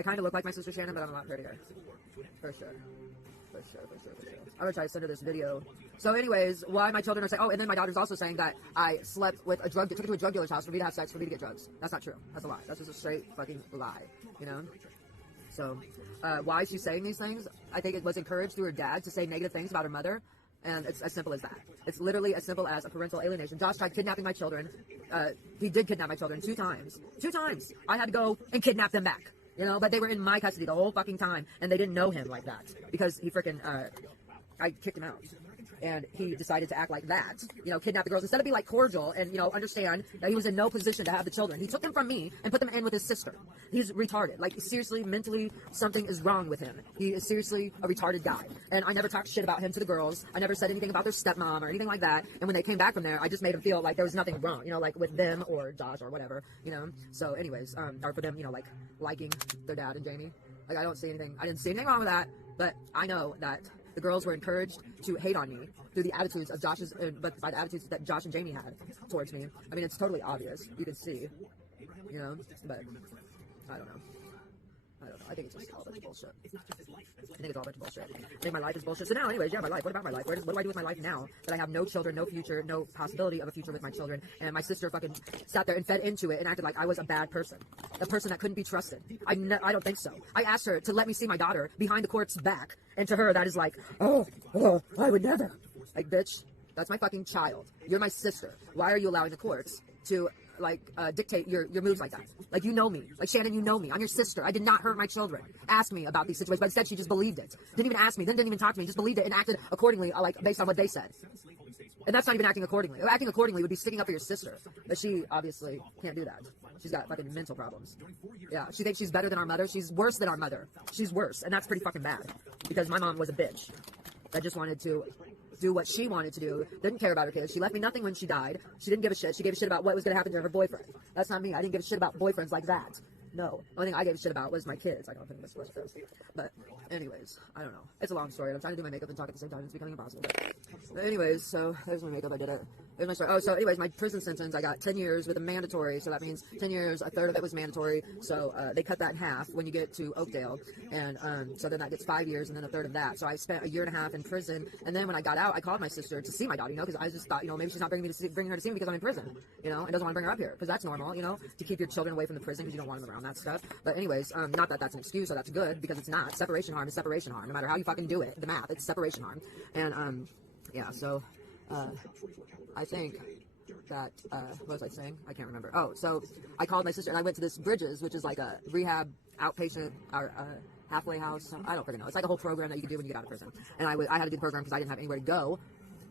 I kind of look like my sister Shannon, but I'm a lot prettier. For sure. For sure. I'm gonna try to send her this video. So anyways, why my children are saying, oh, and then my daughter's also saying that I slept with took her to a drug dealer's house for me to have sex, for me to get drugs. That's not true. That's a lie. That's just a straight fucking lie, you know? So, why she's saying these things, I think it was encouraged through her dad to say negative things about her mother. And it's as simple as that. It's literally as simple as a parental alienation. Josh tried kidnapping my children. He did kidnap my children 2 times. 2 times. I had to go and kidnap them back. You know, but they were in my custody the whole fucking time. And they didn't know him like that. Because he freaking, I kicked him out. And he decided to act like that, you know, kidnap the girls instead of being like cordial and, you know, understand that he was in no position to have the children. He took them from me and put them in with his sister. He's retarded. Like, seriously, mentally, something is wrong with him. He is seriously a retarded guy. And I never talked shit about him to the girls. I never said anything about their stepmom or anything like that. And when they came back from there, I just made them feel like there was nothing wrong, you know, like with them or Josh or whatever, you know. So anyways, or for them, you know, like liking their dad and Jamie. Like, I didn't see anything wrong with that. But I know that the girls were encouraged to hate on me through the attitudes of but by the attitudes that Josh and Jamie had towards me. I mean, it's totally obvious. You can see, you know, but I don't know. I think it's just all a bunch of bullshit. I think it's all a bunch of bullshit. I think my life is bullshit. So now, anyways, yeah, my life. What about my life? What do I do with my life now that I have no children, no future, no possibility of a future with my children? And my sister fucking sat there and fed into it and acted like I was a bad person, a person that couldn't be trusted. I don't think so. I asked her to let me see my daughter behind the court's back, and to her that is like, oh, I would never. Like, bitch, that's my fucking child. You're my sister. Why are you allowing the courts to dictate your moves like that? Like, you know me. Like, Shannon, you know me. I'm your sister. I did not hurt my children. Ask me about these situations, but instead she just believed it. Didn't even ask me, then didn't even talk to me, just believed it and acted accordingly, like, based on what they said. And that's not even acting accordingly. Acting accordingly would be sticking up for your sister. But she obviously can't do that. She's got fucking mental problems. Yeah, she thinks she's better than our mother. She's worse than our mother. She's worse, and that's pretty fucking bad. Because my mom was a bitch that just wanted to do what she wanted to do, didn't care about her kids. She left me nothing when she died. She didn't give a shit. She gave a shit about what was going to happen to her boyfriend. That's not me. I didn't give a shit about boyfriends like that. No. The only thing I gave a shit about was my kids. I don't think this was this. But anyways, I don't know. It's a long story. I'm trying to do my makeup and talk at the same time. It's becoming impossible. But anyways, so there's my makeup. I did it. There's my story. Oh, so anyways, my prison sentence, I got 10 years with a mandatory. So that means 10 years, a third of it was mandatory. So they cut that in half when you get to Oakdale. And so then that gets 5 years and then a third of that. So I spent 1.5 years in prison. And then when I got out, I called my sister to see my daughter, you know, because I just thought, you know, maybe she's not bringing her to see me because I'm in prison, you know, and doesn't want to bring her up here because that's normal, you know, to keep your children away from the prison because you don't want them around that stuff. But anyways, not that that's an excuse or that's good, because it's not. Separation harm is separation harm. No matter how you fucking do it, the math, it's separation harm. And yeah, so I think that what was I saying? I can't remember. Oh, so I called my sister and I went to this Bridges, which is like a rehab outpatient or halfway house. I don't freaking know. It's like a whole program that you can do when you get out of prison. And I had to do the program because I didn't have anywhere to go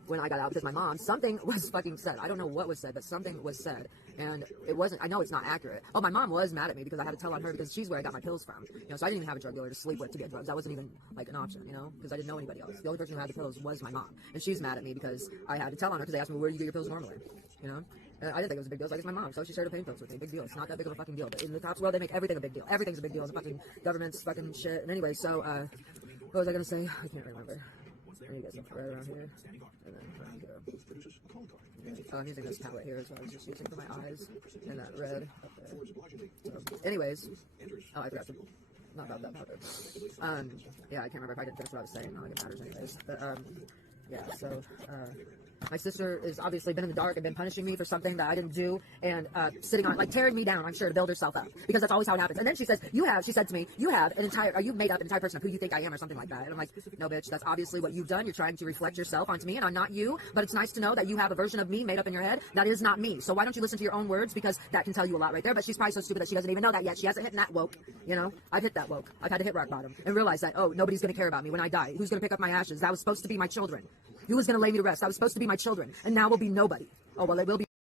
when I got out, because my mom, something was fucking said. I don't know what was said, but something was said. And it wasn't, I know it's not accurate. Oh, my mom was mad at me because I had to tell on her because she's where I got my pills from. You know, so I didn't even have a drug dealer to sleep with to get drugs. That wasn't even like an option, you know, because I didn't know anybody else. The only person who had the pills was my mom. And she's mad at me because I had to tell on her because they asked me, where do you get your pills normally? You know? And I didn't think it was a big deal. It's like, it's my mom, so she shared her pain pills with me. Big deal. It's not that big of a fucking deal. But in the cops world, they make everything a big deal. Everything's a big deal. It's a fucking government's fucking shit. And anyway, so, what was I gonna say? I can't remember. I need to get some right around here. And then around here. Oh, I'm using this palette here as well. I was just using for my eyes. And that red up there. So, anyways. Oh, I forgot to. Not about that powder. Yeah, I can't remember if I didn't finish what I was saying. Not like it matters anyways. But, yeah, so, my sister has obviously been in the dark and been punishing me for something that I didn't do, and sitting on, like, tearing me down, I'm sure, to build herself up, because that's always how it happens. And then she says, she said to me, you made up an entire person of who you think I am, or something like that. And I'm like, no, bitch, that's obviously what you've done. You're trying to reflect yourself onto me, and I'm not you, but it's nice to know that you have a version of me made up in your head that is not me. So why don't you listen to your own words, because that can tell you a lot right there. But she's probably so stupid that she doesn't even know that yet. She hasn't hit that woke, you know? I've hit that woke. I've had to hit rock bottom and realize that, oh, nobody's going to care about me when I die. Who's going to pick up my ashes? That was supposed to be my children. Who was going to lay me to rest? That was supposed to be my children. And now will be nobody. Oh, well, it will be.